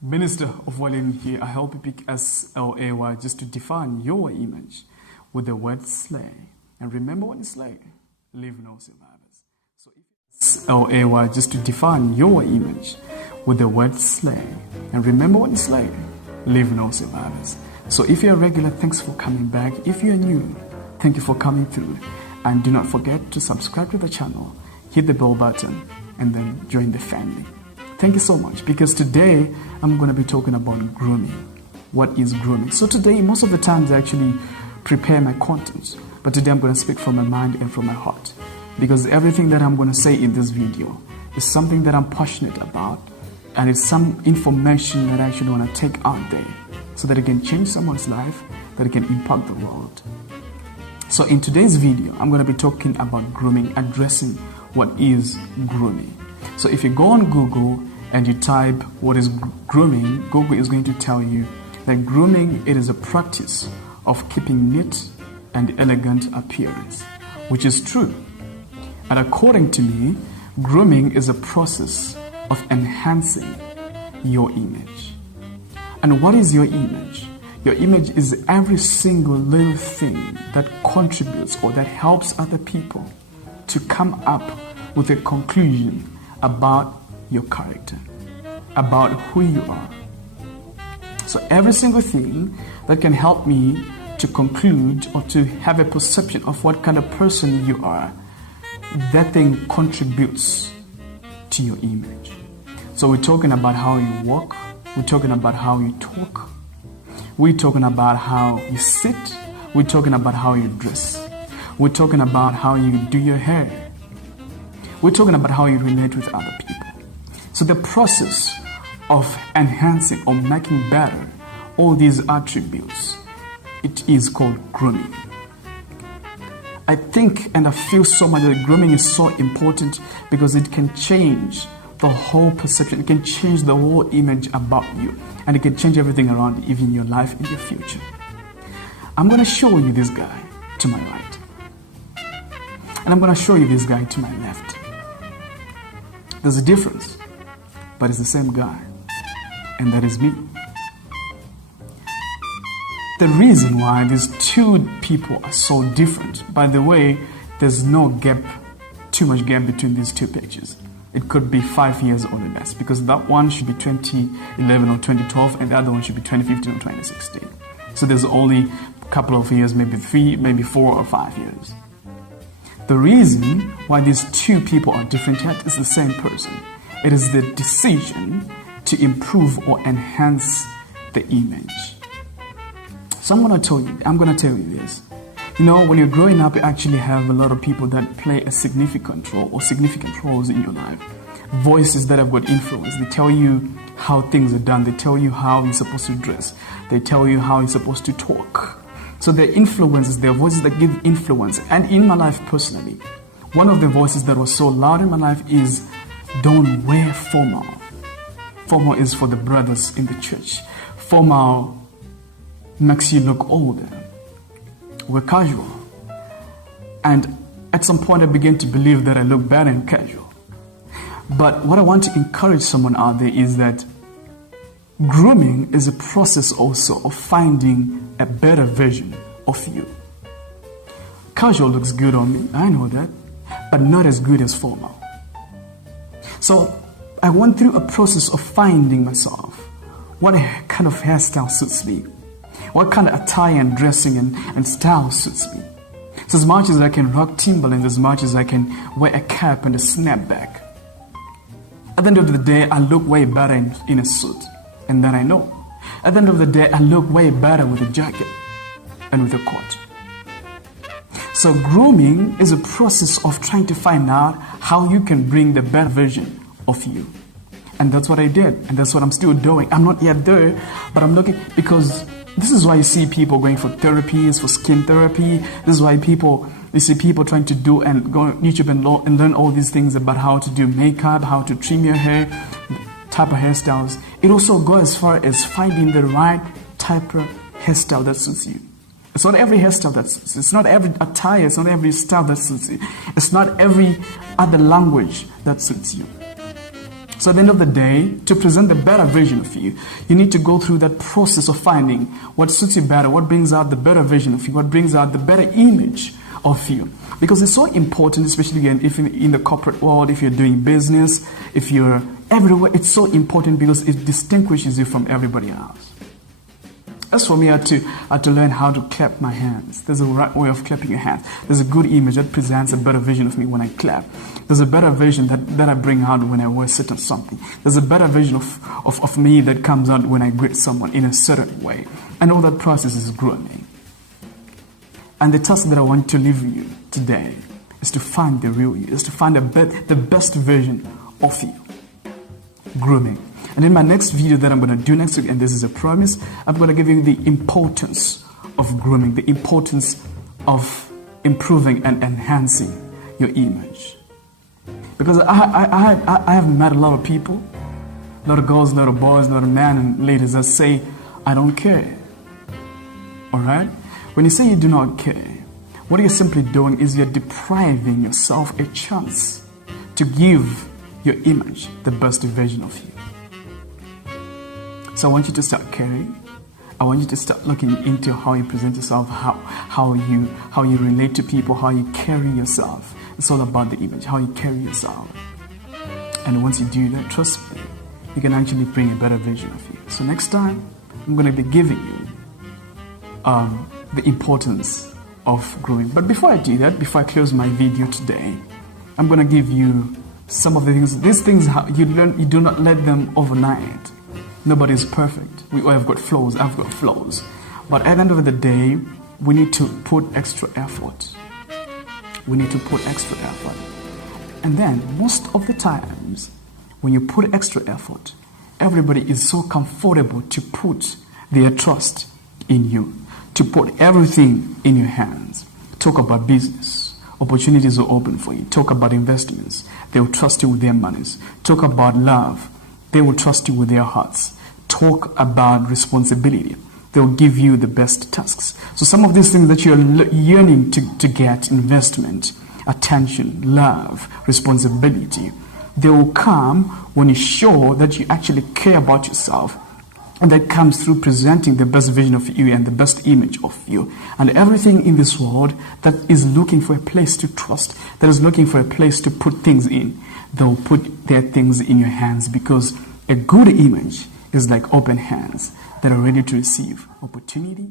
Minister of Volume here, I help you pick SLAY just to define your image with the word slay. And remember when you slay, leave no survivors. So if SLAY just to define your image with the word slay. And remember when you slay, leave no survivors. So if you're a regular, thanks for coming back. If you're new, thank you for coming through. And do not forget to subscribe to the channel, hit the bell button, and then join the family. Thank you so much, because today I'm going to be talking about grooming. What is grooming? So today, most of the times I actually prepare my contents, but today I'm going to speak from my mind and from my heart, because everything that I'm going to say in this video is something that I'm passionate about, and it's some information that I actually want to take out there so that it can change someone's life, that it can impact the world. So in today's video, I'm going to be talking about grooming, addressing what is grooming. So if you go on Google and you type what is grooming, Google is going to tell you that grooming, it is a practice of keeping neat and elegant appearance, which is true. And according to me, grooming is a process of enhancing your image. And what is your image? Your image is every single little thing that contributes or that helps other people to come up with a conclusion about your character, about who you are. So every single thing that can help me to conclude or to have a perception of what kind of person you are, that thing contributes to your image. So we're talking about how you walk, we're talking about how you talk, we're talking about how you sit, we're talking about how you dress, we're talking about how you do your hair, we're talking about how you relate with other people. So the process of enhancing or making better all these attributes, it is called grooming. I think and I feel so much that grooming is so important because it can change the whole perception. It can change the whole image about you, and it can change everything around you, even your life and your future. I'm going to show you this guy to my right, and I'm going to show you this guy to my left. There's a difference, but it's the same guy, and that is me. The reason why these two people are so different, by the way, there's no gap, too much gap between these two pictures. It could be 5 years or less, because that one should be 2011 or 2012, and the other one should be 2015 or 2016. So there's only a couple of years, maybe 3, maybe 4 or 5 years. The reason why these two people are different yet is the same person. It is the decision to improve or enhance the image. So I'm going to tell you this. You know, when you're growing up, you actually have a lot of people that play a significant role or significant roles in your life. Voices that have got influence. They tell you how things are done. They tell you how you're supposed to dress. They tell you how you're supposed to talk. So they're influences, they're voices that give influence. And in my life personally, one of the voices that was so loud in my life is, don't wear formal. Formal is for the brothers in the church. Formal makes you look older. We're casual. And at some point I began to believe that I look better in casual. But what I want to encourage someone out there is that grooming is a process also of finding a better version of you. Casual looks good on me, I know that, but not as good as formal. So I went through a process of finding myself. What kind of hairstyle suits me? What kind of attire and dressing and style suits me? So as much as I can rock Timberland, as much as I can wear a cap and a snapback, at the end of the day, I look way better in a suit. And then I know. At the end of the day, I look way better with a jacket and with a coat. So grooming is a process of trying to find out how you can bring the better version of you. And that's what I did. And that's what I'm still doing. I'm not yet there, but I'm looking, because this is why you see people going for therapies, for skin therapy. This is why you see people trying to do and go on YouTube and learn all these things about how to do makeup, how to trim your hair, type of hairstyles. It also goes as far as finding the right type of hairstyle that suits you. It's not every hairstyle that suits you. It's not every attire. It's not every style that suits you. It's not every other language that suits you. So at the end of the day, to present the better version of you, you need to go through that process of finding what suits you better, what brings out the better version of you, what brings out the better image of you. Because it's so important, especially again, if in the corporate world, if you're doing business, if you're everywhere, it's so important because it distinguishes you from everybody else. As for me, I had to learn how to clap my hands. There's a right way of clapping your hands. There's a good image that presents a better vision of me when I clap. There's a better vision that I bring out when I wear certain something. There's a better vision of me that comes out when I greet someone in a certain way. And all that process is grooming. And the task that I want to leave you today is to find the real you, is to find the best version of you. Grooming. And in my next video that I'm going to do next week, and this is a promise, I'm going to give you the importance of grooming, the importance of improving and enhancing your image. Because I have met a lot of people, a lot of girls, a lot of boys, a lot of men and ladies that say, I don't care. All right? When you say you do not care, what you're simply doing is you're depriving yourself a chance to give your image the best version of you. So I want you to start caring. I want you to start looking into how you present yourself, how you relate to people, how you carry yourself. It's all about the image, how you carry yourself. And once you do that, trust me, you can actually bring a better version of you. So next time, I'm going to be giving you the importance of growing. But before I do that, before I close my video today, I'm going to give you some of the things. These things you learn, you do not let them overnight. Nobody is perfect. We all have got flaws. I've got flaws. But at the end of the day, we need to put extra effort. We need to put extra effort. And then, most of the times, when you put extra effort, everybody is so comfortable to put their trust in you, to put everything in your hands. Talk about business. Opportunities are open for you. Talk about investments. They will trust you with their monies. Talk about love. They will trust you with their hearts. Talk about responsibility. They will give you the best tasks. So some of these things that you're yearning to get, investment, attention, love, responsibility, they will come when you show that you actually care about yourself. And that comes through presenting the best vision of you and the best image of you. And everything in this world that is looking for a place to trust, that is looking for a place to put things in, they'll put their things in your hands, because a good image is like open hands that are ready to receive opportunity,